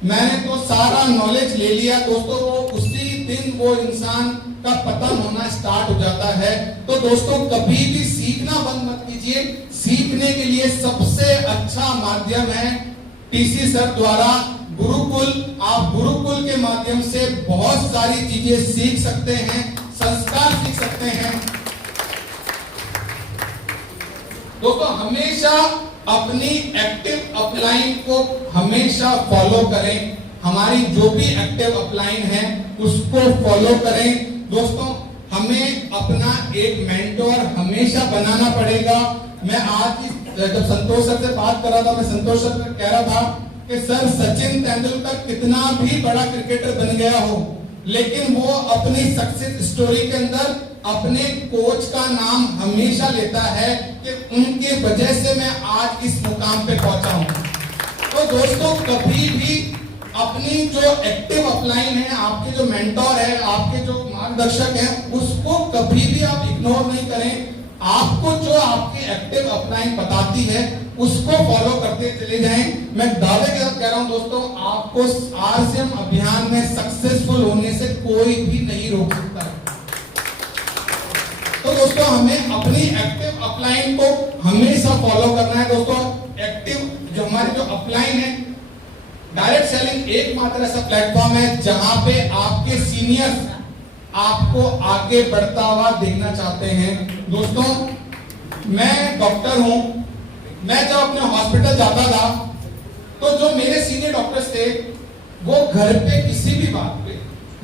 मैंने तो सारा नॉलेज ले लिया दोस्तों, वो उसी दिन वो इंसान का पतन होना स्टार्ट हो जाता है। तो दोस्तों कभी भी सीखना बंद मत कीजिए। सीखने के लिए सबसे अच्छा माध्यम है टीसी सर द्वारा गुरुकुल। आप गुरुकुल के माध्यम से बहुत सारी चीजें सीख सकते हैं, संस्कार सीख सकते हैं। दोस्तों हमेशा अपनी एक्टिव अपलाइन को हमेशा फॉलो करें। हमारी जो भी एक्टिव अपलाइन है उसको फॉलो करें। दोस्तों हमें अपना एक मेंटोर हमेशा बनाना पड़ेगा। मैं आज जब संतोष सर से बात कर रहा था, मैं संतोष सर से कह रहा था कि सर सचिन तेंदुलकर कितना भी बड़ा क्रिकेटर बन गया हो, लेकिन वो अपनी सक्सेस स्टोरी के अंदर अपने कोच का नाम हमेशा लेता है कि उनके वजह से मैं आज इस मुकाम पे पहुंचा हूं। तो दोस्तों कभी भी अपनी जो एक्टिव अपलाइन है, आपके जो मेंटोर है, आपके जो मार्गदर्शक हैं, उसको कभी भी आप इग्नोर नहीं करें। आपको जो आपकी एक्टिव अपलाइन बताती है उसको फॉलो करते चले जाएं। मैं दावे के साथ कह रहा हूं दोस्तों, आपको आरसीएम अभियान में सक्सेसफुल होने से कोई भी नहीं रोक सकता है। तो दोस्तों हमें अपनी एक्टिव अपलाइन को हमेशा फॉलो करना है। दोस्तों एक्टिव जो हमारी जो अपलाइन है, डायरेक्ट सेलिंग एकमात्र ऐसा प्लेटफॉर्म है जहां पे आपके सीनियर्स आपको आगे बढ़ता हुआ देखना चाहते हैं। दोस्तों मैं डॉक्टर हूं, मैं जब अपने हॉस्पिटल जाता था तो जो मेरे सीनियर डॉक्टर्स थे वो घर पे किसी भी बात पे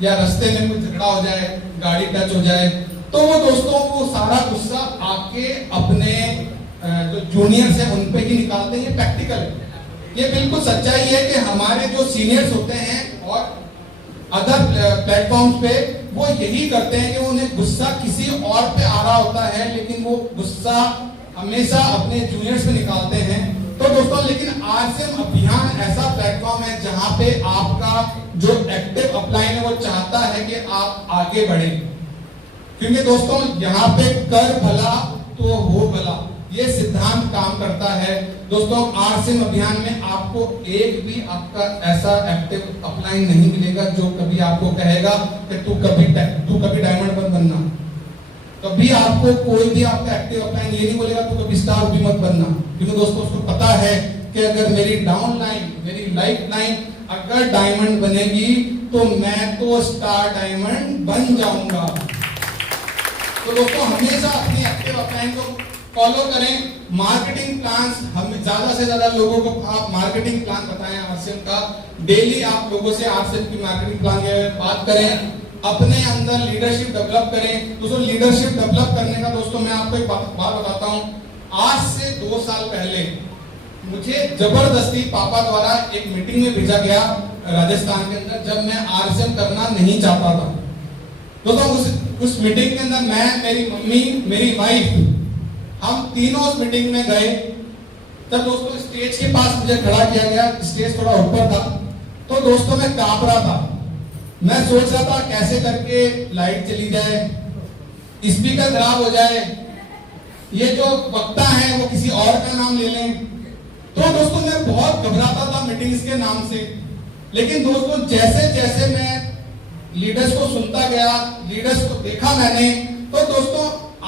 या रास्ते में कोई झगड़ा हो जाए, गाड़ी टच हो जाए, तो वो दोस्तों वो सारा गुस्सा आके अपने जो जूनियर्स हैं उन पे ही निकालते हैं। ये प्रैक्टिकल है, ये बिल्कुल सच्चाई है कि हमारे जो सीनियर्स होते हैं और अदर प्लेटफॉर्म्स पे वो यही करते हैं कि उन्हें गुस्सा किसी और पे आ रहा होता है, लेकिन वो गुस्सा हमेशा अपने जूनियर्स पे निकालते हैं। तो दोस्तों लेकिन आरसीएम अभियान ऐसा प्लेटफॉर्म है जहां पे आपका जो एक्टिव अपलाइन है वो चाहता है कि आप आगे बढ़े, क्योंकि दोस्तों यहाँ पे कर भला तो हो भला, ये सिद्धांत काम करता है। दोस्तों आरसीएम अभियान में आपको एक भी आपका ऐसा एक्टिव अपलाइन नहीं मिलेगा जो कभी आपको कहेगा कि तू कभी डायमंड मत बनना। कभी आपको कोई भी आपका एक्टिव अपलाइन ये नहीं बोलेगा तू कभी स्टार भी मत बनना, क्योंकि दोस्तों उसको पता है कि अगर मेरी डाउन लाइन, मेरी लाइफ लाइन अगर डायमंड बनेगी तो मैं तो स्टार डायमंड बन जाऊंगा। तो दोस्तों हमेशा अपनी एक्टिव अपलाइन को फॉलो करें। मार्केटिंग प्लान्स, हम ज्यादा से ज्यादा लोगों को आप मार्केटिंग प्लान बताएं आरसीएम का। डेली आप लोगों से आरसीएम की मार्केटिंग प्लान के बारे में बात करें, अपने अंदर लीडरशिप डेवलप करें। दोस्तों लीडरशिप डेवलप करने का दोस्तों मैं आपको एक बात बताता हूं। आज से 2 साल पहले मुझे जबरदस्ती पापा द्वारा एक मीटिंग में भेजा गया राजस्थान के अंदर, जब मैं आरसीएम करना नहीं चाहता था। दोस्तों उस मीटिंग के अंदर मैं, मेरी मम्मी, मेरी वाइफ, हम तीनों उस मीटिंग में गए। तब दोस्तों स्टेज के पास मुझे खड़ा किया गया, स्टेज थोड़ा ऊपर था, तो दोस्तों मैं कांप रहा था। मैं सोच रहा था कैसे करके लाइट चली जाए, स्पीकर खराब हो जाए, ये जो वक्ता है वो किसी और का नाम ले लें। तो दोस्तों मैं बहुत घबराता था मीटिंग्स के नाम से। लेकिन दोस्तों जैसे जैसे मैं लीडर्स को सुनता गया, लीडर्स को देखा मैंने, तो दोस्तों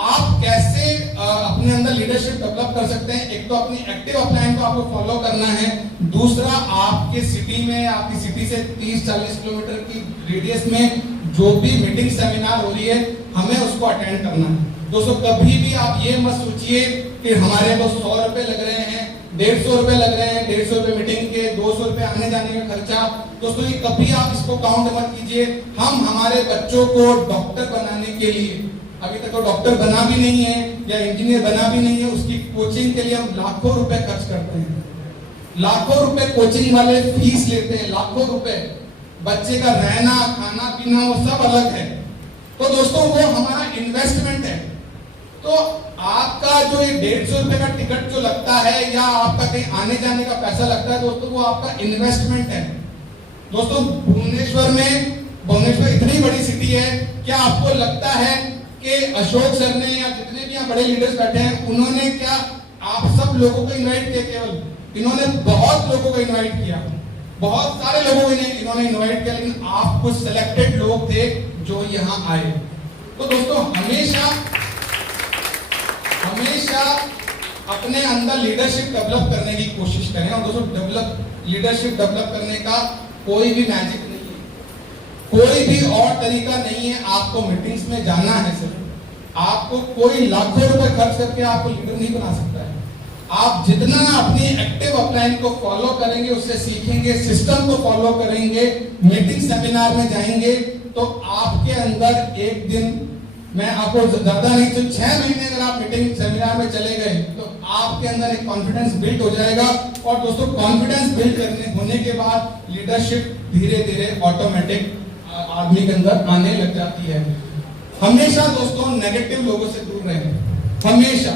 आप कैसे अपने अंदर लीडरशिप डेवलप कर सकते हैं। एक तो अपनी एक्टिव अपलाइन को आपको फॉलो करना है, दूसरा आपके सिटी में, आपकी सिटी से 30-40 किलोमीटर की रेडियस में जो भी मीटिंग सेमिनार हो रही है हमें उसको अटेंड करना है। दोस्तों कभी भी आप ये मत सोचिए कि हमारे पास 100 रुपए लग रहे हैं, 150 रुपए लग रहे हैं, 150 रुपए मीटिंग के, 200 रुपए आने जाने का खर्चा। दोस्तों ये कभी आप इसको काउंट मत कीजिए। हम हमारे बच्चों को डॉक्टर बनाने के लिए, अभी तक वो डॉक्टर बना भी नहीं है या इंजीनियर बना भी नहीं है, उसकी कोचिंग के लिए हम लाखों रुपए खर्च करते हैं। लाखों रुपए कोचिंग वाले फीस लेते हैं, लाखों रुपए। बच्चे का रहना, खाना पीना वो सब अलग है। तो दोस्तों वो हमारा इन्वेस्टमेंट है। तो आपका जो ये 150 रुपए का टिकट जो लगता है या आपका कहीं आने जाने का पैसा लगता है दोस्तों, वो आपका इन्वेस्टमेंट है। दोस्तों भुवनेश्वर इतनी बड़ी सिटी है, क्या आपको लगता है कि अशोक सर ने या जितने भी यहाँ बड़े लीडर्स बैठे हैं उन्होंने क्या आप सब लोगों को इनवाइट किया? केवल इन्होंने बहुत लोगों को इनवाइट किया। बहुत सारे लोगों ने इन्होंने इनवाइट किया, लेकिन आप कुछ सिलेक्टेड लोग थे जो यहाँ आए। तो दोस्तों हमेशा अपने अंदर लीडरशिप डेवलप करने की कोशिश करें। और दोस्तों लीडरशिप डेवलप करने का कोई भी मैजिक नहीं है, कोई भी और तरीका नहीं है। आपको मीटिंग्स में जाना है, सिर्फ आपको कोई लाखों रुपए खर्च करके आपको लीडर नहीं बना सकता है। आप जितना अपनी एक्टिव अपलाइन को फॉलो करेंगे, उससे सीखेंगे, सिस्टम को फॉलो करेंगे, मीटिंग सेमिनार में जाएंगे, तो आपके अंदर एक दिन, मैं आपको ज्यादा नहीं तो 6 महीने अगर आप मीटिंग सेमिनार में चले गए तो आपके अंदर एक कॉन्फिडेंस बिल्ड हो जाएगा। और दोस्तों कॉन्फिडेंस बिल्ड होने के बाद लीडरशिप धीरे धीरे ऑटोमेटिक आदमी के अंदर आने लग जाती है। हमेशा दोस्तों नेगेटिव लोगों से दूर रहें। हमेशा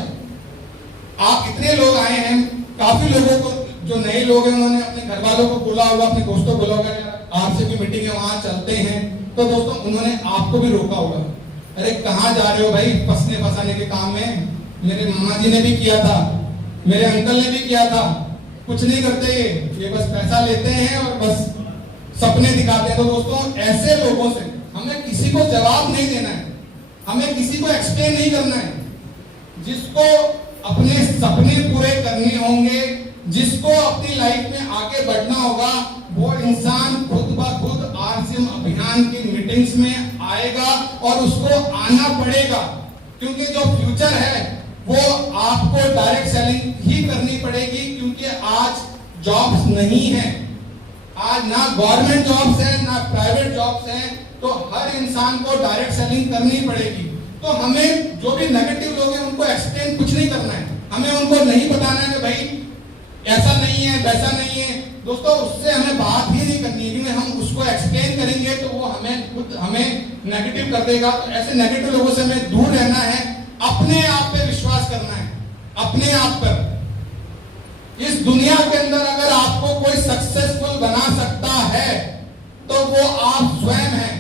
आप इतने लोग आए हैं, काफी लोगों को जो नए लोग हैं उन्होंने अपने घर वालों को बोला होगा, अपने दोस्तों को बोला होगा आपसे भी मीटिंग है, वहां चलते हैं। तो दोस्तों उन्होंने आपको भी रोका होगा, अरे कहाँ जा रहे हो भाई फंसने फंसाने के काम में। मेरे मामा जी ने भी किया था, मेरे अंकल ने भी किया था, कुछ नहीं करते ये बस पैसा लेते हैं और बस सपने दिखाते हैं। तो दोस्तों ऐसे लोगों से हमें किसी को जवाब नहीं देना है, हमें किसी को एक्सप्लेन नहीं करना है। जिसको अपने सपने पूरे करने होंगे, जिसको अपनी लाइफ में आगे बढ़ना होगा, वो इंसान खुद ब खुद आरसीएम अभियान की मीटिंग्स में आएगा और उसको आना पड़ेगा। क्योंकि जो फ्यूचर है वो आपको डायरेक्ट सेलिंग ही करनी पड़ेगी, क्योंकि आज जॉब्स नहीं है, आज ना गवर्नमेंट जॉब्स है ना प्राइवेट जॉब्स है, तो हर इंसान को डायरेक्ट सेलिंग करनी पड़ेगी। तो हमें जो भी नेगेटिव लोग हैं उनको एक्सप्लेन कुछ नहीं करना है, हमें उनको नहीं बताना है कि भाई ऐसा नहीं है वैसा नहीं है। दोस्तों उससे हमें बात ही नहीं करनी है, क्योंकि हम उसको एक्सप्लेन करेंगे तो वो हमें नेगेटिव कर देगा। तो ऐसे नेगेटिव लोगों से हमें दूर रहना है, अपने आप पे विश्वास करना है, अपने आप पर। इस दुनिया के अंदर अगर आपको कोई सक्सेसफुल बना सकता है तो वो आप स्वयं हैं।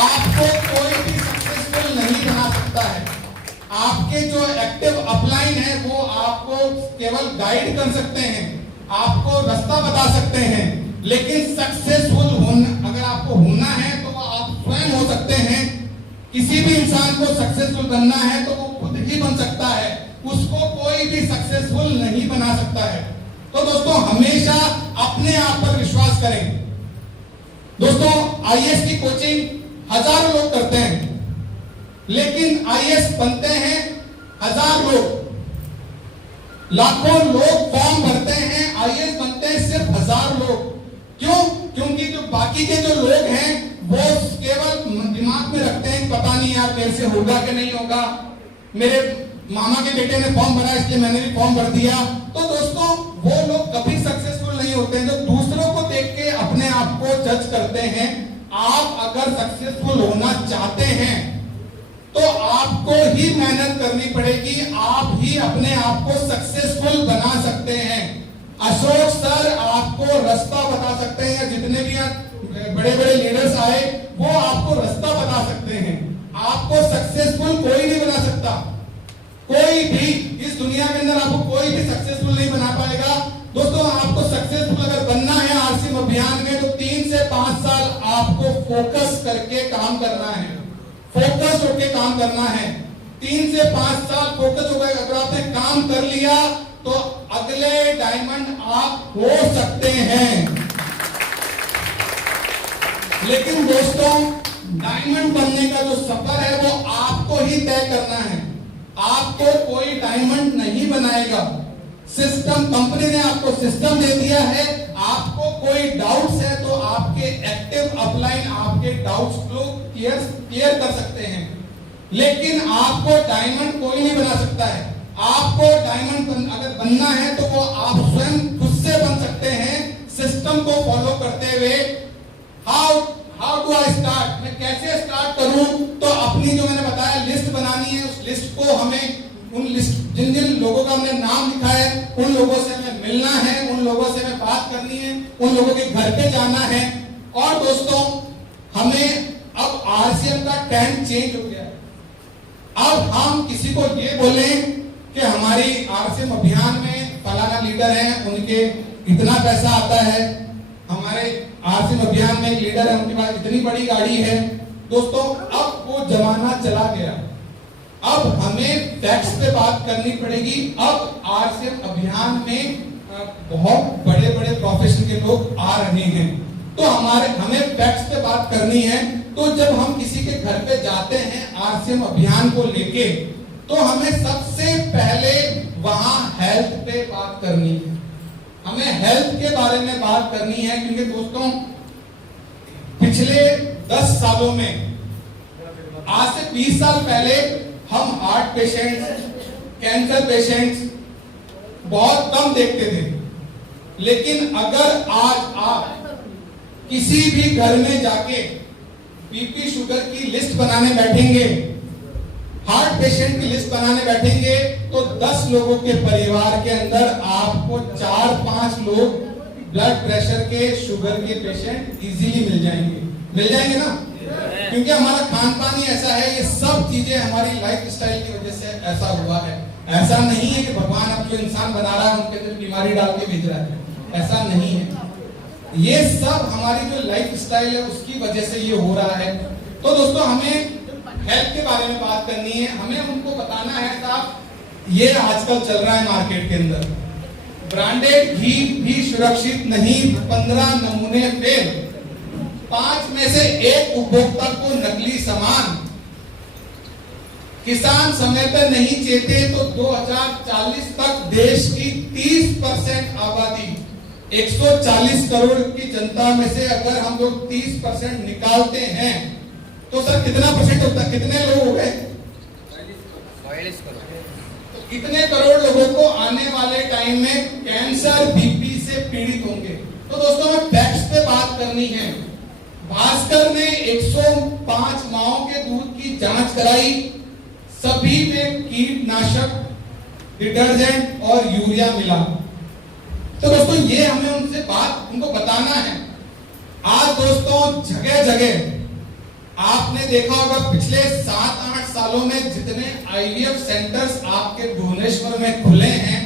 आपको कोई भी सक्सेसफुल नहीं बना सकता है। आपके जो एक्टिव अपलाइन है वो आपको केवल गाइड कर सकते हैं, आपको रास्ता बता सकते हैं, लेकिन सक्सेसफुल होना अगर आपको होना है तो वो आप स्वयं हो सकते हैं। किसी भी इंसान को सक्सेसफुल बनना है तो वो खुद ही बन सकता है, उसको कोई भी सक्सेसफुल नहीं बना सकता है। तो दोस्तों हमेशा अपने आप पर विश्वास करें। दोस्तों आईएएस की कोचिंग हजारों लोग करते हैं, लेकिन आईएएस बनते हैं 1000 लोग, लाखों लोग फॉर्म भरते हैं, आईएएस बनते हैं सिर्फ 1000 लोग। क्यों? क्योंकि जो बाकी के जो लोग हैं वो केवल दिमाग में रखते हैं पता नहीं यार मेरे से होगा कि नहीं होगा, मेरे मामा के बेटे ने फॉर्म भरा इसलिए मैंने भी फॉर्म भर दिया। तो दोस्तों वो लोग कभी सक्सेसफुल नहीं होते हैं जो दूसरों को देख के अपने आप को जज करते हैं। आप अगर सक्सेसफुल होना चाहते हैं तो आपको ही मेहनत करनी पड़ेगी, आप ही अपने आप को सक्सेसफुल बना सकते हैं। अशोक सर आपको रास्ता बता सकते हैं, जितने भी बड़े बड़े लीडर्स आए वो आपको रास्ता बता सकते हैं। आपको सक्सेसफुल कोई नहीं बना सकता, कोई भी इस दुनिया के अंदर आपको कोई भी सक्सेसफुल नहीं बना पाएगा। दोस्तों आपको सक्सेसफुल अगर बनना है आरसीएम अभियान में तो 3 से 5 साल आपको फोकस करके काम करना है, फोकस होकर काम करना है। 3 से 5 साल फोकस होकर अगर आपने काम कर लिया तो अगले डायमंड आप हो सकते हैं। लेकिन दोस्तों डायमंड बनने का जो सफर है वो आपको ही तय करना है, आपको कोई डायमंड नहीं बनाएगा। सिस्टम, कंपनी ने आपको सिस्टम दे दिया है, आपको कोई डाउट्स है तो आपके एक्टिव अपलाइन आपके डाउट्स को क्लियर कर सकते हैं, लेकिन आपको डायमंड कोई नहीं बना सकता है। आपको डायमंड अगर बनना है तो वो आप स्वयं खुद से बन सकते हैं, सिस्टम को फॉलो करते हुए। हाउ डू आई स्टार्ट, मैं कैसे स्टार्ट करूं? तो अपनी जो मैंने बताया लिस्ट बनानी है, उस लिस्ट को हमें उन लिस्ट जिन जिन लोगों का हमने नाम लिखा है उन लोगों से हमें मिलना है, उन लोगों से हमें बात करनी है, उन लोगों के घर पे जाना है। और दोस्तों हमें अब आरसीएम का ट्रेंड चेंज हो गया है। अब हम किसी को ये बोलें कि हमारी आरसीएम अभियान में फलाना लीडर है, उनके इतना पैसा आता है। हमारे आरसीएम अभियान में एक लीडर है, उनके पास इतनी बड़ी गाड़ी है। दोस्तों अब वो जमाना चला गया, अब हमें फैक्ट्स पे बात करनी पड़ेगी। अब आरसीएम अभियान में बहुत बड़े बड़े प्रोफेशन के लोग आ रहे हैं, तो हमें फैक्ट्स पे बात करनी है। तो जब हम किसी के घर पे जाते हैं आरसीएम अभियान को लेके, तो हमें सबसे पहले वहां हेल्थ पे बात करनी है, हमें हेल्थ के बारे में बात करनी है। क्योंकि दोस्तों पिछले 10 सालों में, आज से 20 साल पहले हम हार्ट पेशेंट्स, कैंसर पेशेंट्स बहुत कम देखते थे, लेकिन अगर आज आप किसी भी घर में जाके बीपी शुगर की लिस्ट बनाने बैठेंगे, हार्ट पेशेंट की लिस्ट बनाने बैठेंगे, तो 10 लोगों के परिवार के अंदर आपको 4-5 लोग ब्लड प्रेशर के, शुगर के पेशेंट इजीली मिल जाएंगे ना। क्योंकि हमारा खान पान ही ऐसा है, ये सब चीजें हमारी लाइफ स्टाइल की वजह से ऐसा हुआ है। ऐसा नहीं है कि भगवान अब जो इंसान बना रहा है उनके अंदर बीमारी डाल के भेज रहा है, ऐसा नहीं है। ये सब हमारी जो लाइफ स्टाइल है उसकी वजह से ये हो रहा है। तो दोस्तों हमें हेल्थ के बारे में बात करनी है, हमें उनको बताना है साहब ये आजकल चल रहा है मार्केट के अंदर, ब्रांडेड घी भी सुरक्षित नहीं, 15 नमूने फेल, 5 में से 1 उपभोक्ता को नकली सामान, किसान समय पर नहीं चेते तो 2040 तक देश की 30% आबादी, 140 करोड़ की जनता में से अगर हम लोग 30% निकालते हैं तो सर कितना परसेंट होता है, कितने लोग हो गए? 42 करोड़। तो इतने करोड़ लोगों को आने वाले टाइम में कैंसर, बीपी से पीड़ित होंगे। तो दोस्तों हमें फैक्ट्स पे बात करनी है। भास्कर ने 105 माओं के दूध की जांच कराई, सभी में कीटनाशक, डिटर्जेंट और यूरिया मिला। तो दोस्तों ये हमें उनको बताना है। आज दोस्तों जगह जगह आपने देखा होगा पिछले 7-8 सालों में जितने आईवीएफ सेंटर्स आपके भुवनेश्वर में खुले हैं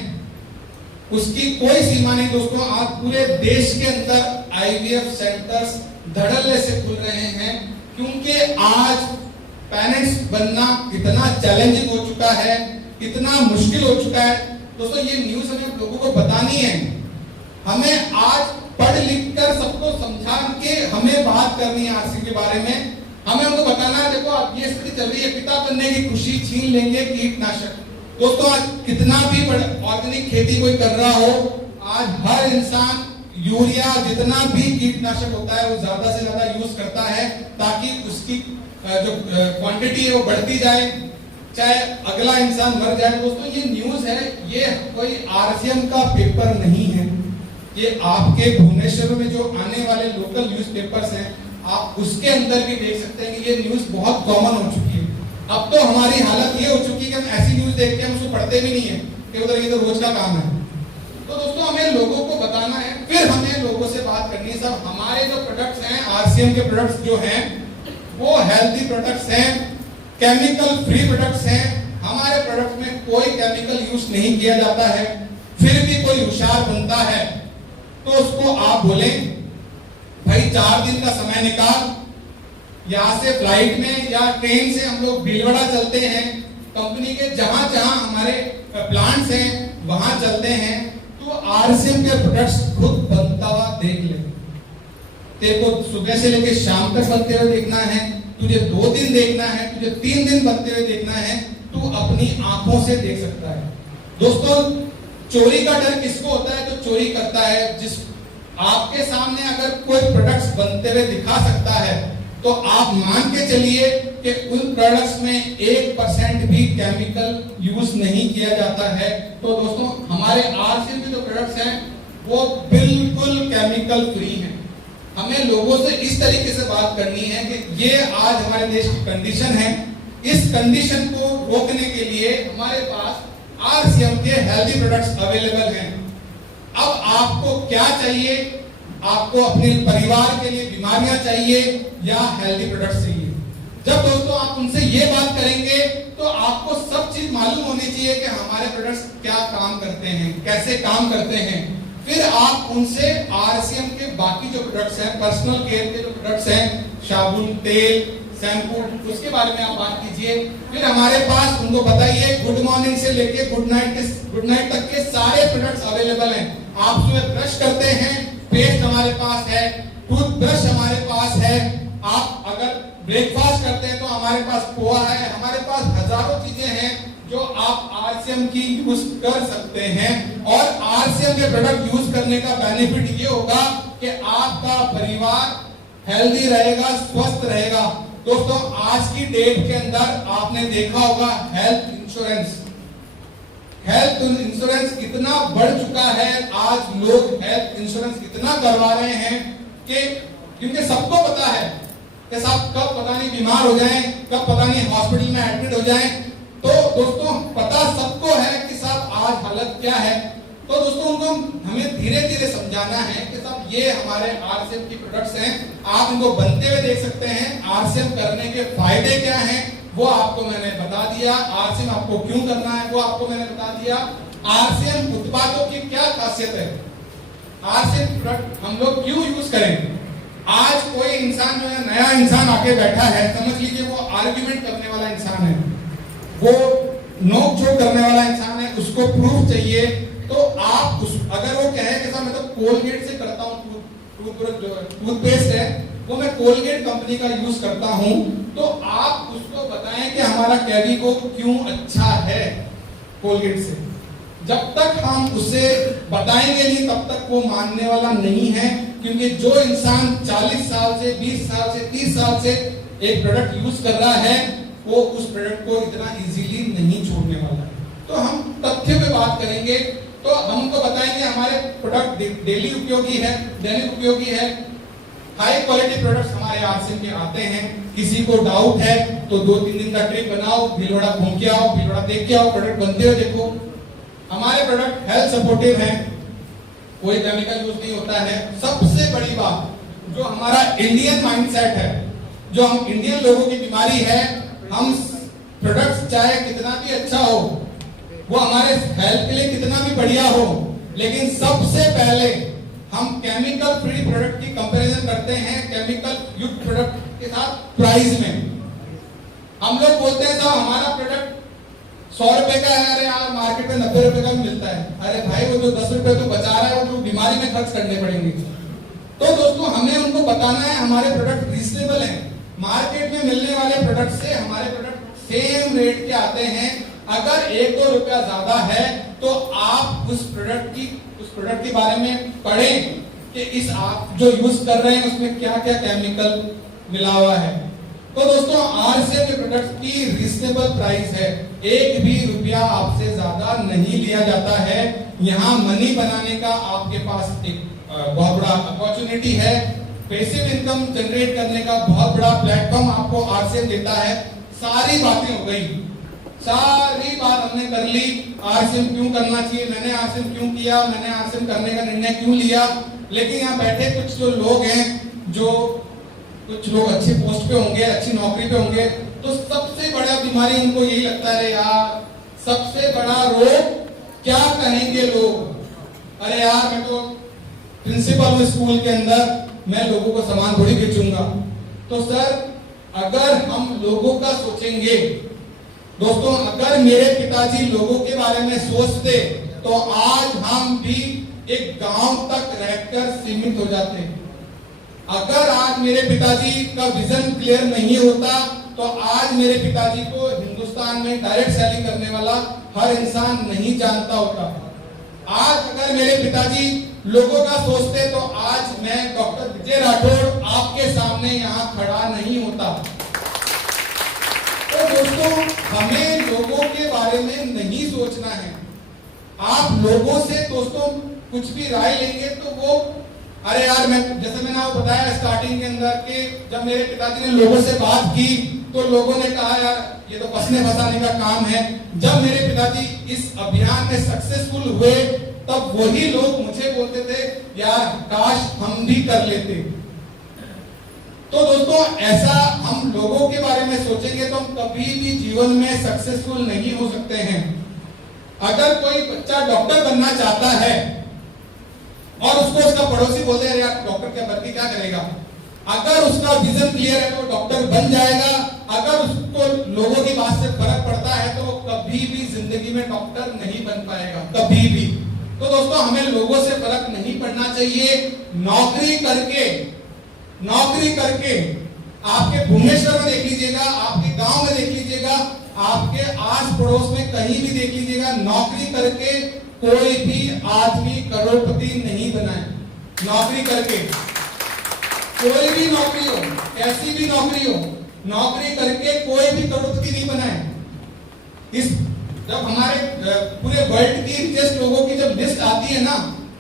उसकी कोई सीमा नहीं दोस्तों। आज पूरे देश के अंदर आईवीएफ सेंटर्स धड़ल्ले से खुल रहे हैं, क्योंकि आज पेरेंट्स बनना इतना चैलेंजिंग हो चुका है, इतना मुश्किल हो चुका है। दोस्तों ये न्यूज़ हमें लोगों को बतानी है। हमें आज पढ़ लिख कर सबको समझा के हमें बात करनी है आरसी के बारे में। हमें उनको बताना है देखो अब ये स्थिति चल रही है, पिता बनने की खुशी छीन लेंगे कीटनाशक। दोस्तों आज कितना भी ऑर्गेनिक खेती कोई कर रहा हो, आज हर इंसान यूरिया जितना भी कीटनाशक होता है वो ज्यादा से ज्यादा यूज करता है ताकि उसकी जो क्वांटिटी है वो बढ़ती जाए, चाहे अगला इंसान मर जाए। दोस्तों ये न्यूज है, ये कोई आरसीएम का पेपर नहीं है, ये आपके भुवनेश्वर में जो आने वाले लोकल न्यूज़पेपर्स हैं आप उसके अंदर भी देख सकते हैं कि ये न्यूज बहुत कॉमन हो चुकी है। अब तो हमारी हालत ये हो चुकी है कि हम ऐसी न्यूज देखते हैं हम उसको पढ़ते भी नहीं है कि उधर ये तो रोज का काम है। तो दोस्तों हमें लोगों को बताना है, फिर हमें लोगों से बात करनी है। सब हमारे जो प्रोडक्ट्स हैं आरसीएम के प्रोडक्ट्स जो हैं वो हेल्थी प्रोडक्ट्स हैं, केमिकल फ्री प्रोडक्ट्स हैं। हमारे प्रोडक्ट में कोई केमिकल यूज नहीं किया जाता है। फिर भी कोई होशियार बनता है तो उसको आप बोलें भाई 4 दिन का समय निकाल, यहाँ से फ्लाइट में या ट्रेन से हम लोग भीलवाड़ा चलते हैं, कंपनी के जहां जहां हमारे प्लांट्स हैं वहां चलते हैं, तो आरसीएम के प्रोडक्ट्स खुद बनता हुआ देख ले। तेरे को सुबह से लेकर शाम तक बनते हुए देखना है, तुझे 2 दिन देखना है, तुझे 3 दिन बनते हुए देखना है, तू अपनी आंखों से देख सकता है। दोस्तों चोरी का डर किसको होता है? जो चोरी करता है। जिस आपके सामने अगर कोई प्रोडक्ट्स बनते हुए दिखा सकता है तो आप मान के चलिए कि उन प्रोडक्ट्स में 1% भी केमिकल यूज नहीं किया जाता है। तो दोस्तों हमारे आरसीएम के जो प्रोडक्ट्स हैं वो बिल्कुल केमिकल फ्री हैं। हमें लोगों से इस तरीके से बात करनी है कि ये आज हमारे देश की कंडीशन है, इस कंडीशन को रोकने के लिए हमारे पास आरसीएम के हेल्दी प्रोडक्ट्स अवेलेबल हैं। अब आपको क्या चाहिए? आपको अपने परिवार के लिए बीमारियां चाहिए या हेल्दी प्रोडक्ट्स चाहिए? जब दोस्तों आप उनसे ये बात करेंगे तो आपको सब चीज मालूम होनी चाहिए कि हमारे प्रोडक्ट्स क्या काम करते हैं, कैसे काम करते हैं। फिर आप उनसे आरसीएम के बाकी जो प्रोडक्ट्स हैं, पर्सनल केयर के जो प्रोडक्ट्स हैं, साबुन, तेल, शैम्पू, उसके बारे में आप बात कीजिए। फिर हमारे पास उनको बताइए गुड मॉर्निंग से लेके गुड नाइट तक के सारे प्रोडक्ट्स अवेलेबल हैं। आप सुबह ब्रश करते हैं, पेस्ट हमारे पास है, टूथब्रश हमारे पास है। आप अगर ब्रेकफास्ट करते हैं तो हमारे पास पोहा है। हमारे पास हजारों चीजें हैं जो आप आरसीएम की यूज कर सकते हैं। और आरसीएम के प्रोडक्ट यूज करने का बेनिफिट ये होगा कि आपका परिवार हेल्दी रहेगा, स्वस्थ रहेगा। दोस्तों, आज की डेट के अंदर आपने देखा होगा हेल्थ इंश्योरेंस कितना बढ़ चुका है। आज लोग हेल्थ इंश्योरेंस इतना करवा रहे हैं कि क्योंकि सबको पता है कि साहब कब पता नहीं बीमार हो जाएं, कब पता नहीं हॉस्पिटल में एडमिट हो जाएं। तो दोस्तों, पता सबको है कि साहब आज हालत क्या है। तो दोस्तों, उनको हमें धीरे धीरे समझाना है कि साहब ये हमारे आरसीएम की प्रोडक्ट्स हैं, आप इनको बनते हुए देख सकते हैं। आरसीएम करने के फायदे क्या हैं वो आपको मैंने बता दिया। आरसीएम आपको क्यों करना है वो आपको मैंने बता दिया। आरसीएम उत्पादों की क्या खासियत है, आरसीएम प्रोडक्ट हम लोग क्यों यूज करें। आज कोई इंसान जो है, नया इंसान आके बैठा है, समझ लीजिए वो आर्ग्यूमेंट करने वाला इंसान है, वो नोक झोंक करने वाला इंसान है, उसको प्रूफ चाहिए। तो आप अगर वो कहे कि साहब मैं तो कोलगेट से करता हूँ, टूथपेस्ट है वो मैं कोलगेट कंपनी का यूज करता हूँ, तो आप उसको बताएं कि हमारा कैविको क्यों अच्छा है कोलगेट से। जब तक हम उसे बताएंगे नहीं तब तक वो मानने वाला नहीं है। क्योंकि जो इंसान 40 साल से, 20 साल से, 30 साल से एक प्रोडक्ट यूज कर रहा है, वो उस प्रोडक्ट को इतना इजीली नहीं छोड़ने वाला है। तो हम तथ्य पे बात करेंगे। तो हम उनको बताएंगे हमारे प्रोडक्ट डेली उपयोगी है, दैनिक उपयोगी है, हाई क्वालिटी प्रोडक्ट्स हमारे आरसीएम के आते हैं। किसी को डाउट है तो 2-3 दिन का ट्रिप बनाओ, भीलवाड़ा घूम के आओ, भीलवाड़ा देख के आओ, प्रोडक्ट बनते हुए देखो। हमारे प्रोडक्ट हेल्थ सपोर्टिव हैं, कोई केमिकल यूज नहीं होता है। सबसे बड़ी बात जो हमारा इंडियन माइंडसेट है, जो हम इंडियन लोगों की बीमारी है, हम प्रोडक्ट्स चाहे कितना भी अच्छा हो, वो हमारे हेल्थ के लिए कितना भी बढ़िया हो, लेकिन सबसे पहले हम केमिकल फ्री प्रोडक्ट की कंपैरिजन करते हैं केमिकल युक्त प्रोडक्ट के साथ प्राइस में। हम लोग बोलते हैं साहब हमारा प्रोडक्ट 100 रुपए का है, अरे यार मार्केट में 90 रुपए का भी मिलता है। अरे भाई वो जो 10 रुपए तो बचा रहा है वो तो बीमारी में खर्च करने पड़ेंगे। तो दोस्तों, हमें उनको बताना है हमारे प्रोडक्ट रीजनेबल हैं। मार्केट में मिलने वाले प्रोडक्ट से हमारे प्रोडक्ट सेम रेट के आते हैं। अगर 1-2 रुपया ज्यादा है तो आप उस प्रोडक्ट के बारे में पढ़ें कि इस आप जो यूज कर रहे हैं उसमें क्या क्या केमिकल मिला हुआ है। तो दोस्तों, आरसीएम के प्रोडक्ट्स की रीजनेबल प्राइस है, 1 भी रुपया आपसे ज्यादा नहीं लिया जाता है। यहाँ मनी बनाने का आपके पास एक बहुत बड़ा अपॉर्चुनिटी है, पैसिव इनकम जनरेट करने का बहुत बड़ा प्लेटफॉर्म आपको आरसीएम देता है। सारी बातें हो गई, सारी बात हमने कर ली। आरसीएम क्यों करना चाहिए, मैंने आरसीएम क्यों किया, मैंने आरसीएम करने का निर्णय क्यों लिया। लेकिन यहाँ बैठे कुछ जो लोग हैं, जो कुछ लोग अच्छी पोस्ट पे होंगे, अच्छी नौकरी पे होंगे, तो सबसे बड़ा बीमारी उनको यही लगता है यार, सबसे बड़ा रोग क्या कहेंगे लोग। अरे यार मैं तो प्रिंसिपल हूँ स्कूल के अंदर, मैं लोगों को सामान थोड़ी बेचूंगा। तो सर, अगर हम लोगों का सोचेंगे, दोस्तों अगर मेरे पिताजी लोगों के बारे में सोचते तो आज हम भी एक गांव तक रहकर सीमित हो जाते। अगर आज मेरे पिताजी का विजन क्लियर नहीं होता तो आज मेरे पिताजी को हिंदुस्तान में डायरेक्ट सेलिंग करने वाला हर इंसान नहीं जानता होता। आज अगर मेरे पिताजी लोगों का सोचते तो आज मैं डॉक्टर विजय राठौड़ आपके सामने यहाँ खड़ा नहीं होता। तो दोस्तों, हमें लोगों के बारे में नहीं सोचना है। आप लोगों से दोस्तों कुछ भी राय लेंगे तो वो, अरे यार मैं जैसे मैंने आपको बताया स्टार्टिंग के अंदर कि जब मेरे पिताजी ने लोगों से बात की तो लोगों ने कहा यार ये तो फंसने फंसाने का काम है। जब मेरे पिताजी इस अभियान में सक्सेसफुल हुए तब वही लोग मुझे बोलते थे यार काश हम भी कर लेते। तो दोस्तों, ऐसा हम लोगों के बारे में सोचेंगे तो हम कभी भी जीवन में सक्सेसफुल नहीं हो सकते हैं। अगर कोई बच्चा डॉक्टर बनना चाहता है और उसको उसका पड़ोसी बोलते हैं यार डॉक्टर क्या बन के क्या करेगा। अगर उसका विजन क्लियर है तो डॉक्टर बन जाएगा। अगर उसको लोगों की बात से फर्क पड़ता है तो कभी भी जिंदगी में डॉक्टर नहीं बन पाएगा, कभी भी। तो दोस्तों हमें लोगों से फर्क नहीं पड़ना चाहिए। नौकरी करके आपके भुवनेश्वर में देख लीजिएगा, आपके गांव में देख लीजिएगा, आपके आस पड़ोस में कहीं भी देख लीजिएगा, नौकरी करके कोई भी आदमी करोड़पति नहीं बना है। नौकरी करके कोई भी नौकरी हो, कैसी भी नौकरी हो, नौकरी करके कोई भी करोड़पति नहीं बना है। इस जब हमारे पूरे वर्ल्ड की रिचेस्ट लोगों की जब लिस्ट आती है ना,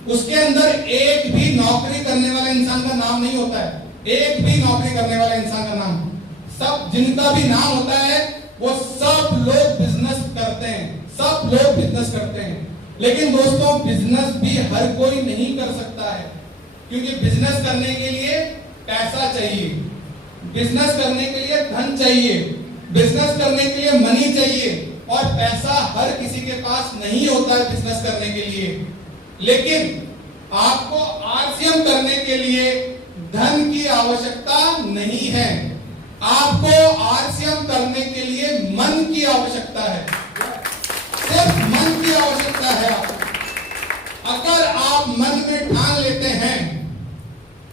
उसके अंदर एक भी नौकरी करने वाला इंसान का नाम नहीं होता है। एक भी नौकरी करने वाला इंसान का नाम, सब जिनका भी नाम होता है वो सब लोग बिजनेस करते हैं, सब लोग बिजनेस करते हैं। लेकिन दोस्तों बिजनेस भी हर कोई नहीं कर सकता है, क्योंकि बिजनेस करने के लिए पैसा चाहिए, बिजनेस करने के लिए धन चाहिए, बिजनेस करने के लिए मनी चाहिए, और पैसा हर किसी के पास नहीं होता है बिजनेस करने के लिए। लेकिन आपको आरसीएम करने के लिए धन की आवश्यकता नहीं है, आपको आरसीएम करने के लिए मन की आवश्यकता है, सिर्फ मन की आवश्यकता है। अगर आप मन में ठान लेते हैं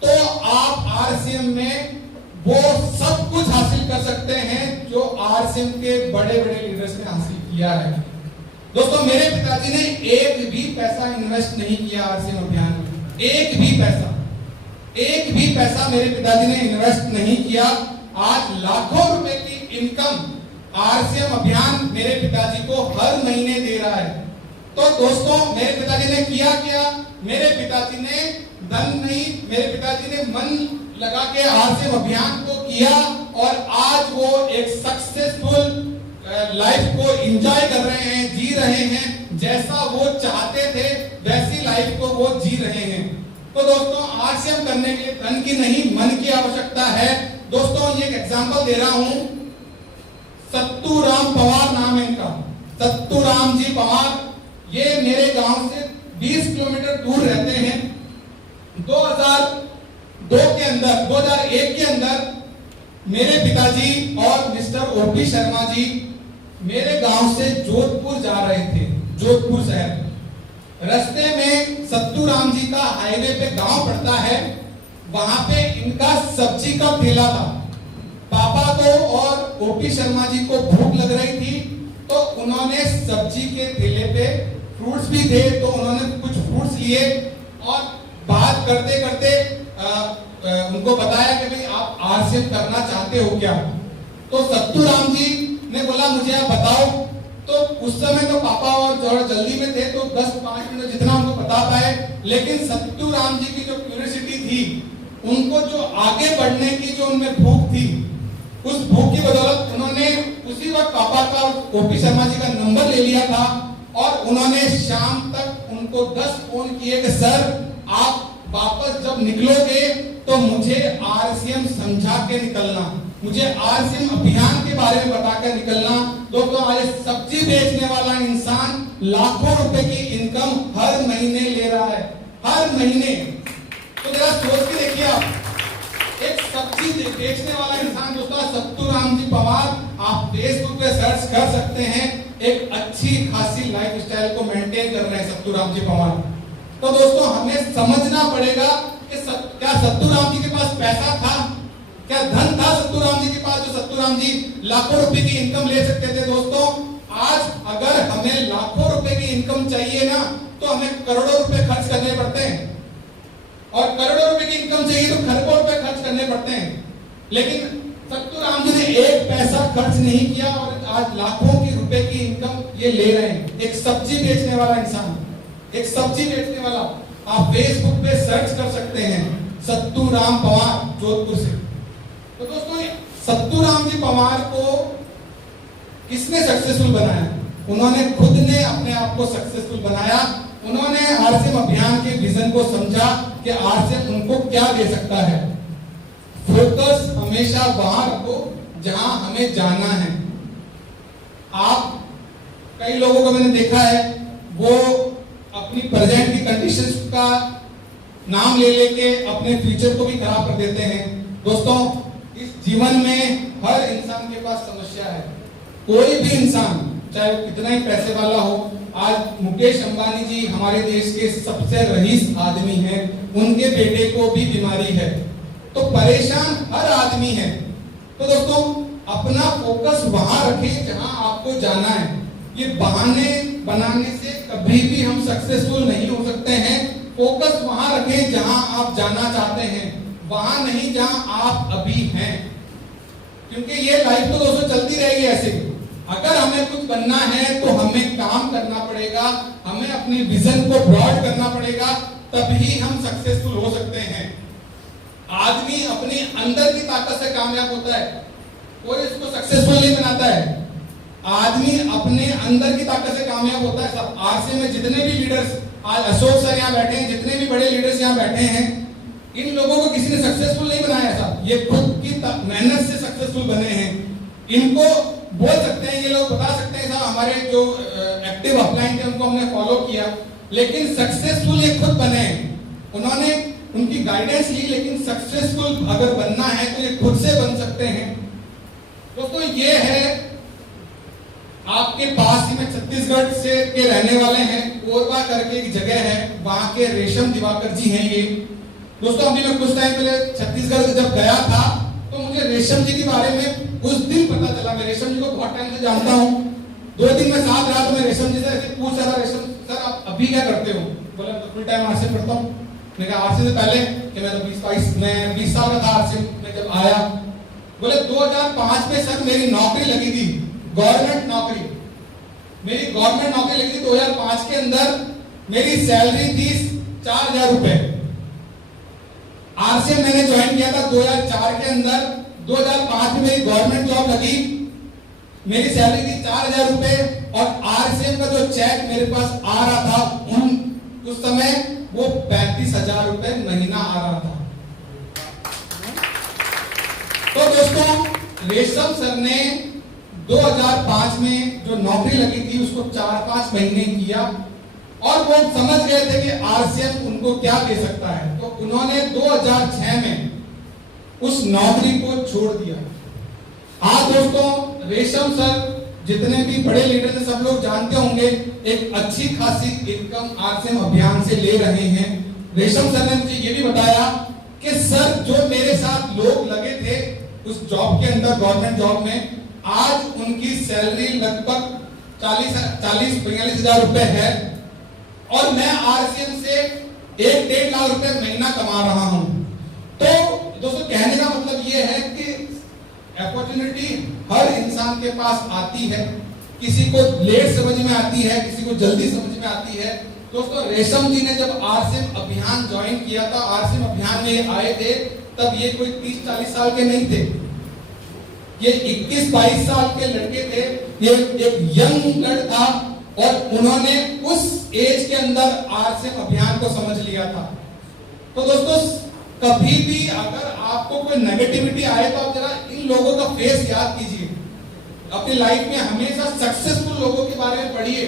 तो आप आरसीएम में वो सब कुछ हासिल कर सकते हैं जो आरसीएम के बड़े बड़े लीडर्स ने हासिल किया है। दोस्तों मेरे पिताजी ने एक भी पैसा इन्वेस्ट नहीं किया आरसीएम अभियान में, एक भी पैसा मेरे पिताजी ने इन्वेस्ट नहीं किया। आज लाखों रुपए की इनकम आरसीएम अभियान मेरे पिताजी को हर महीने दे रहा है। तो दोस्तों मेरे पिताजी ने किया क्या? मेरे पिताजी ने धन नहीं, मेरे पिताजी ने मन लगा के आरसीएम अभियान को किया, और आज वो एक सक्सेसफुल लाइफ को एंजॉय कर रहे हैं, जी रहे हैं, जैसा वो चाहते थे वैसी लाइफ को वो जी रहे हैं। तो दोस्तों आरसीएम करने के लिए धन की नहीं मन की आवश्यकता है। दोस्तों ये एक एग्जांपल दे रहा हूं, सत्तूराम पवार नाम है इनका, सत्तूराम जी पवार। ये मेरे गांव से 20 किलोमीटर दूर रहते हैं। 2001 के अंदर मेरे पिताजी और मिस्टर ओपी शर्मा जी मेरे गांव से जोधपुर जा रहे थे, जोधपुर शहर। रास्ते में सत्तूराम जी का हाईवे पे गांव पड़ता है, वहां पे इनका सब्जी का ठेला था। पापा को और ओपी शर्मा जी को भूख लग रही थी, तो उन्होंने सब्जी के ठेले पे फ्रूट्स भी थे, तो उन्होंने कुछ फ्रूट्स लिए और बात करते करते उनको बताया कि भाई आप आरसीएम करना चाहते हो क्या? तो सत्तूराम जी ने बोला मुझे आप बताओ। तो उस समय तो पापा और थोड़ा जल्दी में थे, तो 10-5 मिनट जितना उनको बता पाए। लेकिन सत्तूराम जी की जो क्यूरियोसिटी थी, उनको जो आगे बढ़ने की जो उनमें भूख थी, उस भूख की बदौलत उन्होंने उसी वक्त पापा का ओपी शर्मा जी का नंबर ले लिया था, और उन्होंने शाम तक उनको 10 फोन किए कि सर आप वापस जब निकलोगे तो मुझे आरसीएम समझा के निकलना, मुझे आरसीएम अभियान के बारे में बता के निकलना। दोस्तों आज सब्जी बेचने वाला इंसान लाखों रुपए की इनकम हर महीने ले रहा है, हर महीने। तो जरा सोच के देखिए आप, एक सब्जी बेचने वाला इंसान दोस्तों सत्तूराम जी पवार, आप फेसबुक पे सर्च कर सकते हैं, एक अच्छी खासी लाइफस्टाइल को मेंटेन कर रहे हैं सत्तूराम जी पवार। तो दोस्तों हमें समझना पड़ेगा कि क्या सत्तूराम जी के पास पैसा था, क्या धन था सत्तूराम जी के पास, जो सत्तूराम जी लाखों रुपए की इनकम ले सकते थे। दोस्तों आज अगर हमें लाखों रुपए की इनकम चाहिए ना, तो हमें करोड़ों रुपए खर्च करने पड़ते हैं, और करोड़ों रुपए की इनकम चाहिए तो खरबों रुपए खर्च करने पड़ते हैं। लेकिन सत्तूराम जी ने एक पैसा खर्च नहीं किया, और आज लाखों की रुपए की इनकम ये ले रहे हैं। एक सब्जी बेचने वाला इंसान, एक सब्जी बेचने वाला, आप फेसबुक पे सर्च कर सकते हैं सत्तूराम पवार जोधपुर से। तो दोस्तों सत्तूराम जी पवार को किसने सक्सेसफुल बनाया? उन्होंने खुद ने अपने आप को सक्सेसफुल बनाया। उन्होंने आरसीएम अभियान के विजन को समझा कि आरसीएम उनको क्या दे सकता है। फोकस हमेशा वहां रखो जहां हमें जाना है। आप कई लोगों को मैंने देखा है, वो अपनी प्रेजेंट की कंडीशंस का नाम ले लेके अपने फ्यूचर को भी खराब कर देते हैं। दोस्तों, इस जीवन में हर इंसान के पास समस्या है। कोई भी इंसान चाहे वो कितना ही पैसे वाला हो, आज मुकेश अंबानी जी हमारे देश के सबसे रईस आदमी हैं, उनके बेटे को भी बीमारी है, तो परेशान हर आदमी है। तो दोस्तों, अपना फोकस वहां रखें जहां आपको जाना है। ये बहाने बनाने से कभी भी हम सक्सेसफुल नहीं हो सकते हैं। फोकस वहां रखें जहां आप जाना चाहते हैं, वहां नहीं जहां आप अभी हैं, क्योंकि ये लाइफ तो दोस्तों चलती रहेगी ऐसे। अगर हमें कुछ बनना है तो हमें काम करना पड़ेगा, हमें अपने विजन को ब्रॉड करना पड़ेगा, तभी हम सक्सेसफुल हो सकते हैं। आदमी अपने अंदर की ताकत से कामयाब होता है, कोई इसको सक्सेसफुल नहीं बनाता है। आदमी अपने अंदर की ताकत से कामयाब होता है। सब आरसे में जितने भी लीडर्स, आज अशोक सर यहाँ बैठे हैं, जितने भी बड़े लीडर्स यहाँ बैठे हैं, इन लोगों को किसी ने सक्सेसफुल नहीं बनाया साहब, ये खुद की मेहनत से सक्सेसफुल बने हैं। इनको बोल सकते हैं, ये लोग बता सकते हैं साहब हमारे जो एक्टिव अपलाइन थे उनको हमने फॉलो किया, लेकिन सक्सेसफुल ये खुद बने हैं। उन्होंने उनकी गाइडेंस ली, लेकिन सक्सेसफुल अगर बनना है तो ये खुद से बन सकते हैं। दोस्तों, ये है आपके पास ही में, छत्तीसगढ़ से के रहने वाले हैं, कोरबा करके एक जगह है, वहां के रेशम दिवाकर जी हैं ये। दोस्तों, अभी मैं कुछ टाइम पहले छत्तीसगढ़ जब गया था तो मुझे रेशम जी के बारे में उस दिन पता चला। मैं रेशम जी को बहुत टाइम से जानता हूँ, 2 दिन मैं साथ रहा तो मैं रेशम जी से ऐसे पूछ रहा था, रेशम सर आप अभी क्या करते हो? बोला तो फुल टाइम आरसी करता हूँ। मैंने कहा आरसी से पहले कि मैं तो 20 साल का था आरसी में जब आया। बोले 2005 में सर मेरी नौकरी लगी थी, गवर्नमेंट नौकरी, मेरी गवर्नमेंट नौकरी लगी थी 2005 के अंदर। मेरी सैलरी थी 4000 रुपए। आरसीएम मैंने ज्वाइन किया था 2004 के अंदर। 2005 में मेरी गवर्नमेंट जॉब लगी, मेरी सैलरी थी 4000 रुपए, और आरसीएम का जो चेक मेरे पास आ रहा था उस समय वो 35,000 रुपए महीना आ रहा था। तो दोस्तों, रेशम सर ने 2005 में जो नौकरी लगी थी उसको 4-5 महीने किया, और वो समझ गए थे कि आरसीएम उनको क्या दे सकता है, तो उन्होंने 2006 में उस नौकरी को छोड़ दिया। आज दोस्तों, रेशम सर जितने भी बड़े लीडर हैं सब लोग जानते होंगे, एक अच्छी खासी इनकम आरसीएम अभियान से ले रहे हैं। रेशम सर ने मुझे ये भी बताया कि सर जो मेरे साथ लोग लगे थे उस जॉब के अंदर, गवर्नमेंट जॉब में, आज उनकी सैलरी लगभग 40-42 हजार रुपए है, और मैं आरसीएम से 1-1.5 लाख रुपए महीना कमा रहा हूं। तो दोस्तों, कहने का मतलब ये है कि अपॉर्चुनिटी हर इंसान के पास आती है, किसी को लेट समझ में आती है, किसी को जल्दी समझ में आती है। दोस्तों, रेशम जी ने जब आरसीएम अभियान ज्वाइन किया था, आरसीएम अभियान में आए थे, तब ये कोई 30-40 साल के नहीं थे, ये 21-22 साल के लड़के थे। ये एक यंग ब्लड था, और उन्होंने उस एज के अंदर आरसीएम अभियान को समझ लिया था। तो दोस्तों, कभी भी अगर आपको कोई नेगेटिविटी आए तो आप जरा इन लोगों का फेस याद कीजिए। अपनी लाइफ में हमेशा सक्सेसफुल लोगों के बारे में पढ़िए,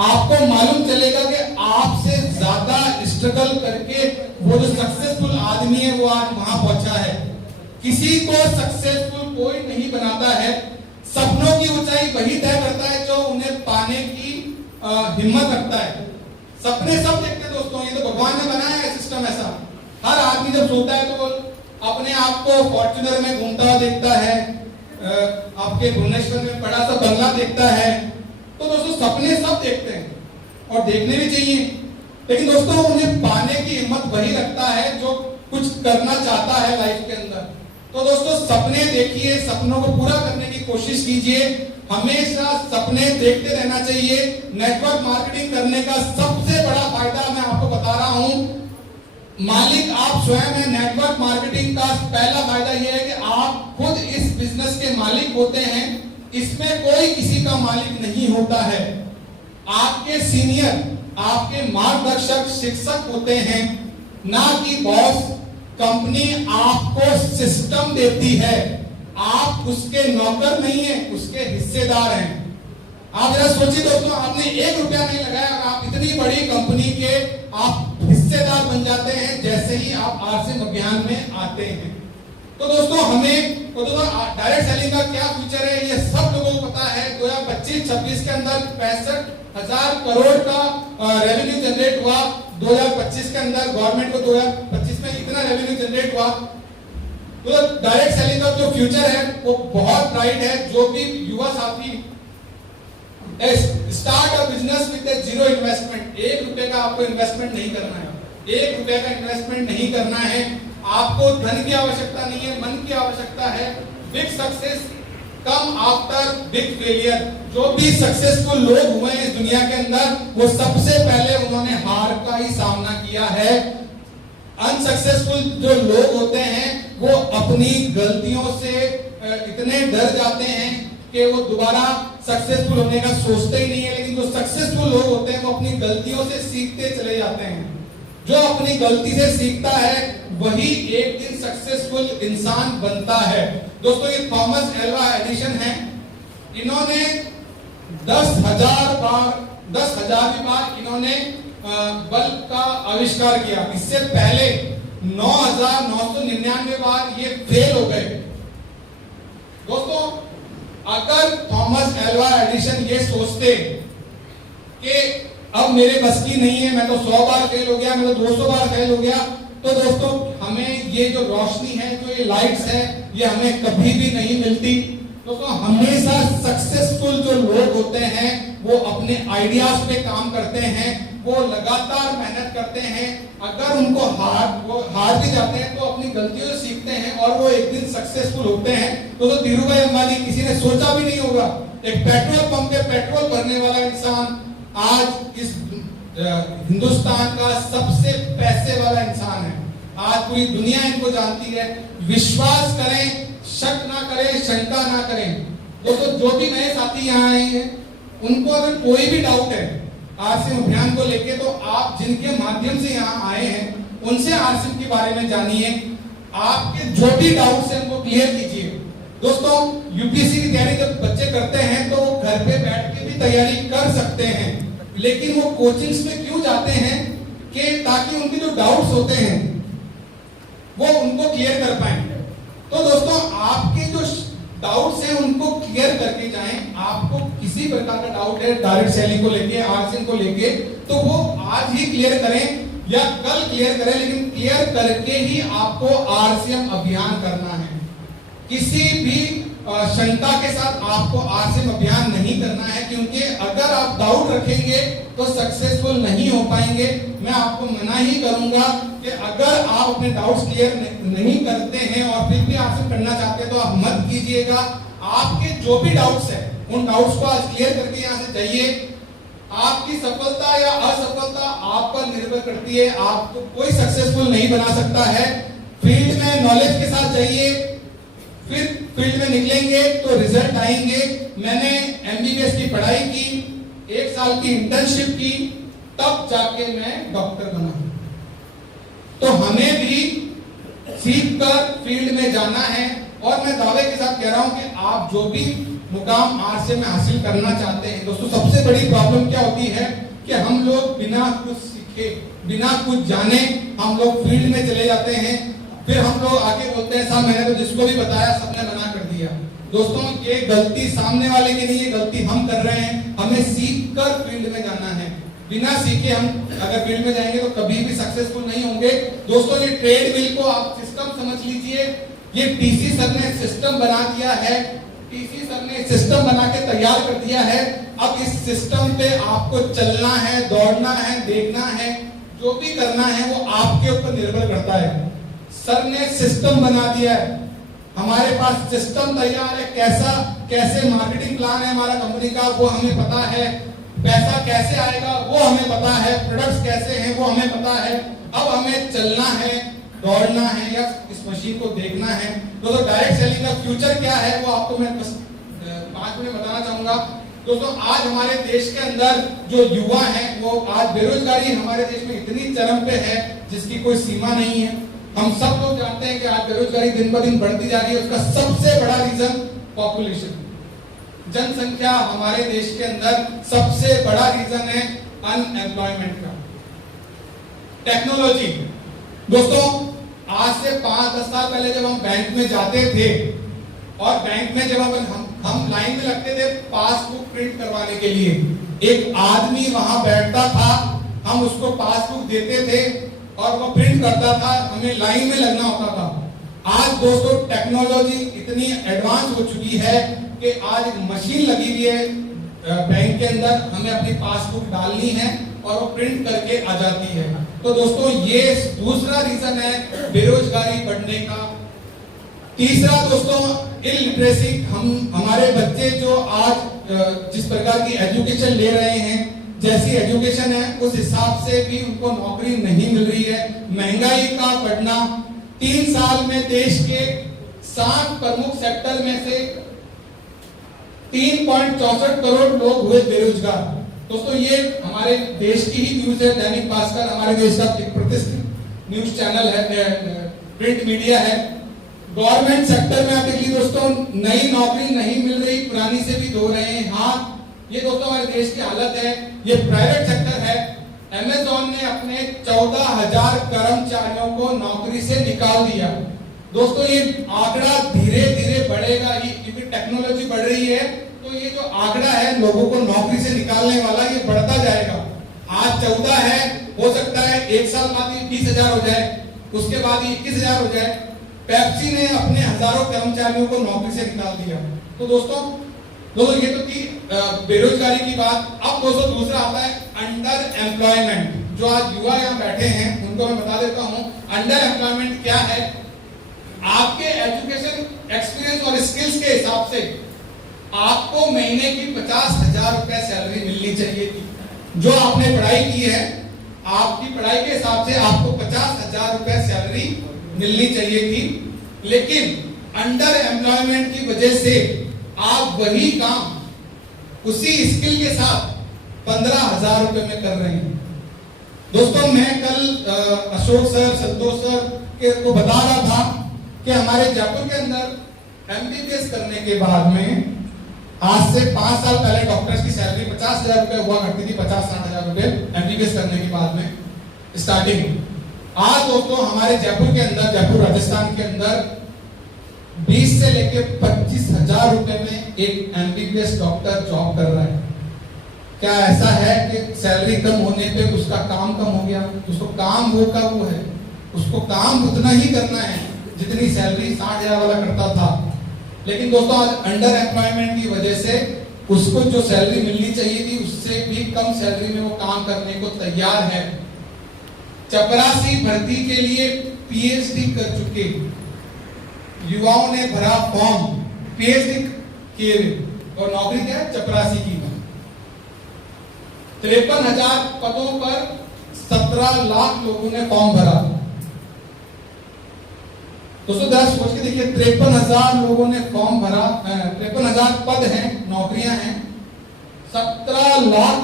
आपको मालूम चलेगा कि आपसे ज्यादा स्ट्रगल करके वो जो सक्सेसफुल आदमी है वो आज वहां पहुंचा है। किसी को सक्सेसफुल कोई नहीं बनाता है, सपनों की ऊंचाई वही तय करता है जो उन्हें पाने की हिम्मत रखता है। सपने सब देखते हैं दोस्तों, ये तो भगवान ने बनाया है सिस्टम ऐसा। हर आदमी जब सोता है तो अपने आप को फॉर्च्यूनर में घूमता हुआ देखता है, आपके भुवनेश्वर में बड़ा सा बंगला देखता है। तो दोस्तों, सपने सब देखते हैं और देखने भी चाहिए, लेकिन दोस्तों उन्हें पाने की हिम्मत वही रखता है जो कुछ करना चाहता है लाइफ के अंदर। तो दोस्तों, सपने देखिए, सपनों को पूरा करने की कोशिश कीजिए, हमेशा सपने देखते रहना चाहिए। नेटवर्क मार्केटिंग करने का सबसे बड़ा फायदा मैं आपको बता रहा हूं, मालिक आप स्वयं हैं। नेटवर्क मार्केटिंग का पहला फायदा यह है कि आप खुद इस बिजनेस के मालिक होते हैं, इसमें कोई किसी का मालिक नहीं होता है। आपके सीनियर, आपके मार्गदर्शक, शिक्षक होते हैं, ना कि बॉस। कंपनी आपको सिस्टम देती है, आप उसके नौकर नहीं हैं, उसके हिस्सेदार हैं। आप जरा सोचिए दोस्तों, आपने 1 रुपया नहीं लगाया, आप इतनी बड़ी कंपनी के आप हिस्सेदार बन जाते हैं जैसे ही आप आरसीएम अभियान में आते हैं। तो दोस्तों डायरेक्ट सेलिंग का क्या फ्यूचर है ये सब लोगों को पता है। 2025-26 के अंदर 65,000 करोड़ का रेवेन्यू जनरेट हुआ। 2025 के अंदर गवर्नमेंट को 2025 में इतना रेवेन्यू जनरेट हुआ। तो डायरेक्ट सेलिंग का जो फ्यूचर है वो बहुत ब्राइट है। जो भी युवा साथी start a business with zero investment, 1 रुपए का आपको इन्वेस्टमेंट नहीं करना है, 1 रुपए का इन्वेस्टमेंट नहीं करना है। आपको धन की आवश्यकता नहीं है, मन की आवश्यकता है। Big success come after big failure. जो भी सक्सेसफुल लोग हुए हैं इस दुनिया के अंदर वो सबसे पहले उन्होंने हार का ही सामना किया है। अनसक्सेसफुल जो लोग होते हैं वो अपनी गलतियों से इतने डर जाते हैं कि वो दोबारा सक्सेसफुल होने का सोचते ही नहीं है। लेकिन जो सक्सेसफुल लोग होते हैं वो अपनी गलतियों से सीखते चले जाते हैं। जो अपनी गलती से सीखता है वही एक दिन सक्सेसफुल इंसान बनता है। दोस्तों ये थॉमस एल्वा एडिसन है। इन्होंने 10,000 बार इन्होंने बल्ब का आविष्कार किया। इससे पहले 9,999 बार ये फेल हो गए। दोस्तों अगर थॉमस एल्वा एडिसन ये सोचते कि अब मेरे बस की नहीं है, मैं तो 100 बार फेल हो गया, मैं तो 200 बार फेल हो गया, तो दोस्तों हमें ये जो रोशनी है, जो ये लाइट्स है, ये हमें कभी भी नहीं मिलती। दोस्तों हमेशा सक्सेसफुल जो लोग होते हैं वो अपने आइडियाज पे काम करते हैं, वो लगातार मेहनत करते हैं। अगर उनको हार भी जाते हैं तो अपनी गलतियों से सीखते हैं और वो एक दिन सक्सेसफुल होते हैं। तो धीरूभाई अंबानी किसी ने सोचा भी नहीं होगा, एक पेट्रोल पंप पे पेट्रोल भरने वाला इंसान आज इस हिंदुस्तान का सबसे पैसे वाला इंसान है। आज पूरी दुनिया इनको जानती है। विश्वास करें, शक ना करें, शंका ना करें। दोस्तों जो भी नए साथी यहाँ आए हैं उनको अगर कोई भी डाउट है आरसीएम अभियान को लेके, तो आप जिनके माध्यम से यहाँ आए हैं उनसे आरसीएम के बारे में जानिए। आपके जो भी डाउट्स हैं उनको क्लियर कीजिए। दोस्तों यूपीएससी की तैयारी जब बच्चे करते हैं तो वो घर पे बैठ के भी तैयारी कर सकते हैं, लेकिन वो कोचिंग्स में क्यों जाते हैं कि ताकि उनके जो डाउट्स होते हैं वो उनको क्लियर कर पाए। तो दोस्तों आपके जो डाउट्स हैं उनको क्लियर करके जाएं। आपको किसी प्रकार का डाउट है डायरेक्ट सेलिंग को लेके, आरसीएम को लेके, तो वो आज ही क्लियर करें या कल क्लियर करें, लेकिन क्लियर करके ही आपको आरसीएम अभियान करना है। किसी भी शंका के साथ आपको आरसीएम अभियान नहीं करना है, क्योंकि अगर आप डाउट रखेंगे तो सक्सेसफुल नहीं हो पाएंगे। मैं आपको मना ही करूंगा कि अगर आप अपने डाउट्स क्लियर नहीं करते हैं और फिर भी आरसीएम करना चाहते हैं तो आप मत कीजिएगा। आपके जो भी डाउट्स हैं उन डाउट्स को आज क्लियर करके यहाँ से जाइए। आपकी सफलता या असफलता आप पर निर्भर करती है। आपको कोई सक्सेसफुल नहीं बना सकता है। फील्ड में नॉलेज के साथ जाइए, फिर फील्ड में निकलेंगे तो रिजल्ट आएंगे। मैंने एमबीबीएस की पढ़ाई की, 1 साल की इंटर्नशिप की, तब जाके मैं डॉक्टर बना। तो हमें भी सीखकर फील्ड में जाना है। और मैं दावे के साथ कह रहा हूं कि आप जो भी मुकाम आरसीएम में हासिल करना चाहते हैं, दोस्तों सबसे बड़ी प्रॉब्लम क्या होती है कि हम लोग बिना कुछ सीखे, बिना कुछ जाने हम लोग फील्ड में चले जाते हैं। फिर हम लोग आके बोलते हैं साहब मैंने तो जिसको भी बताया सबने मना कर दिया। दोस्तों ये गलती सामने वाले की नहीं, ये गलती हम कर रहे हैं। हमें सीख कर फील्ड में जाना है। बिना सीखे हम अगर फील्ड में जाएंगे तो कभी भी सक्सेसफुल नहीं होंगे। दोस्तों ये ट्रेड मिल को आप सिस्टम समझ लीजिए। ये टीसी सर ने सिस्टम बना दिया है। टीसी सर ने सिस्टम बना के तैयार कर दिया है। अब इस सिस्टम पे आपको चलना है, दौड़ना है, देखना है, जो भी करना है वो आपके ऊपर निर्भर करता है। सर ने सिस्टम बना दिया है, हमारे पास सिस्टम तैयार है। कैसे मार्केटिंग प्लान है हमारा कंपनी का वो हमें पता है, पैसा कैसे आएगा वो हमें पता है, प्रोडक्ट्स कैसे हैं वो हमें पता है। अब हमें चलना है, दौड़ना है या इस मशीन को देखना है। तो डायरेक्ट सेलिंग का फ्यूचर क्या है वो आपको मैं बस 5 मिनट बताना चाहूंगा। दोस्तों आज हमारे देश के अंदर जो युवा हैं वो आज बेरोजगारी हमारे देश में इतनी चरम पे है जिसकी कोई सीमा नहीं है। हम सब लोग जानते हैं कि आज बेरोजगारी दिन ब दिन बढ़ती जा रही है। उसका सबसे बड़ा रीजन पॉपुलेशन, जनसंख्या हमारे देश के अंदर सबसे बड़ा रीजन है अनएम्प्लॉयमेंट का। टेक्नोलॉजी। दोस्तों आज से 5-10 साल पहले जब हम बैंक में जाते थे और बैंक में जब हम लाइन में लगते थे पासबुक प्रिंट करवाने के लिए, एक आदमी वहां बैठता था, हम उसको पासबुक देते थे और वो प्रिंट करता था, हमें लाइन में लगना होता था। आज दोस्तों टेक्नोलॉजी इतनी एडवांस हो चुकी है कि आज मशीन लगी हुई है बैंक के अंदर, हमें अपनी पासबुक डालनी है और वो प्रिंट करके आ जाती है। तो दोस्तों ये दूसरा रीजन है बेरोजगारी बढ़ने का। तीसरा दोस्तों इलिटरेसी, हमारे बच्चे जो आज जिस प्रकार की एजुकेशन ले रहे हैं, जैसी एजुकेशन है उस हिसाब से भी उनको नौकरी नहीं मिल रही है। महंगाई का बढ़ना, 3 साल में देश के 7 प्रमुख सेक्टर में से 3.64 करोड़ लोग हुए बेरोजगार। दोस्तों ये हमारे देश की ही न्यूज है, दैनिक भास्कर हमारे देश का एक प्रतिष्ठित न्यूज चैनल है, प्रिंट मीडिया है। गवर्नमेंट सेक्टर में आप देखिए दोस्तों, नई नौकरी नहीं मिल रही, पुरानी से भी धो रहे हैं हाथ। ये दोस्तों हमारे देश की हालत है। ये प्राइवेट सेक्टर है। अमेज़न ने अपने 14,000 कर्मचारियों को नौकरी से निकाल दिया। दोस्तों ये आंकड़ा धीरे धीरे बढ़ेगा ही, क्योंकि टेक्नोलॉजी बढ़ रही है, तो ये जो आंकड़ा है लोगों को नौकरी से निकालने वाला, ये बढ़ता जाएगा। आज 14 है, हो सकता है 1 साल बाद ये 20,000 हो जाए, उसके बाद ये 21,000 हो जाए। पेप्सी ने अपने हजारों कर्मचारियों को नौकरी से निकाल दिया। तो दोस्तों ये तो थी बेरोजगारी की बात। अब दोस्तों दूसरा आता है अंडर एम्प्लॉयमेंट। जो आज युवा यहाँ बैठे हैं उनको मैं बता देता हूँ अंडर एम्प्लॉयमेंट क्या है। आपके एजुकेशन एक्सपीरियंस और स्किल्स के हिसाब से आपको महीने की 50,000 रुपए सैलरी मिलनी चाहिए थी। जो आपने पढ़ाई की है, आपकी पढ़ाई के हिसाब से आपको 50,000 रुपए सैलरी मिलनी चाहिए थी, लेकिन अंडर एम्प्लॉयमेंट की वजह से आप वही काम उसी स्किल के साथ 15,000 रुपए में कर रहे हैं। दोस्तों मैं कल अशोक सर, संतोष सर को बता रहा था कि हमारे जयपुर के अंदर एमबीबीएस करने के बाद में आज से 5 साल पहले डॉक्टर्स की सैलरी 50,000 रुपए हुआ करती थी, 50-60,000 रुपए एमबीबीएस करने के बाद में स्टार्टिंग। आज दोस्तों हमारे जयपुर के अंदर, जयपुर राजस्थान के अंदर 20 से लेके 25,000 रुपए में एक एमबीबीएस डॉक्टर जॉब कर रहा है। क्या ऐसा है कि सैलरी कम होने पे उसका काम कम हो गया? उसको काम वो का वो है, उसको काम उतना ही करना है जितनी सैलरी 60,000 वाला करता था। लेकिन दोस्तों आज अंडर एम्प्लॉयमेंट की वजह से उसको जो सैलरी मिलनी चाहिए थी उससे भी कम सैलरी में वो काम करने को तैयार है। चपरासी भर्ती के लिए पीएचडी कर चुके युवाओं ने भरा फॉर्म, पीएचडी किए और नौकरी क्या है? चपरासी की। 53,000 पदों पर 17 लाख लोगों ने फॉर्म भरा। दोस्तों जरा सोच के देखिए, 53,000 लोगों ने फॉर्म भरा, 53,000 पद हैं, नौकरियां हैं, 17 लाख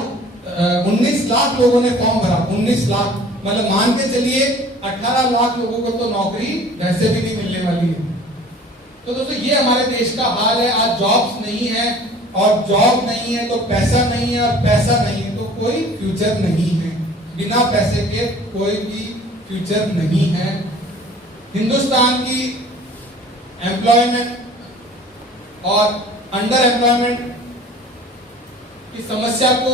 19 लाख लोगों ने फॉर्म भरा। 19 लाख मतलब मान के चलिए 18 लाख लोगों को तो नौकरी वैसे भी नहीं मिलने वाली है। तो दोस्तों ये हमारे देश का हाल है। आज जॉब्स नहीं है, और जॉब नहीं है तो पैसा नहीं है, और पैसा नहीं है तो कोई फ्यूचर नहीं है। बिना पैसे के कोई भी फ्यूचर नहीं है। हिंदुस्तान की एम्प्लॉयमेंट और अंडर एम्प्लॉयमेंट की समस्या को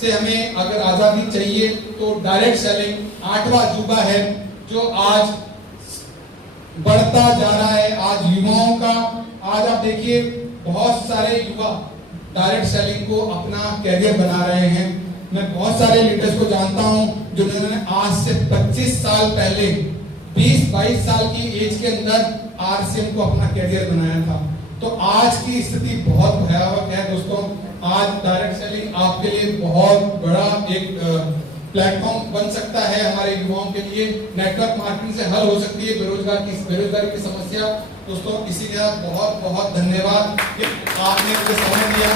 से हमें अगर आजादी चाहिए तो डायरेक्ट सेलिंग 8वां अजूबा है जो आज बढ़ता जा रहा है। आज युवाओं का, आज आप देखिए बहुत सारे युवा डायरेक्ट सेलिंग को अपना कैरियर बना रहे हैं। मैं बहुत सारे लीडर्स को जानता हूं जिन्होंने आज से 25 साल पहले 20-22 साल की एज के अंदर आरसीएम को अपना कैरियर बनाया था। तो आज की स्थिति बहुत भयावह है दोस्तों। आज डायरेक्ट सेलिंग आपके लिए बहुत बड़ा एक प्लेटफॉर्म बन सकता है हमारे युवाओं के लिए। नेटवर्क मार्केटिंग से हल हो सकती है बेरोजगारी की समस्या। दोस्तों इसी के साथ बहुत बहुत धन्यवाद कि आपने मुझे समय दिया।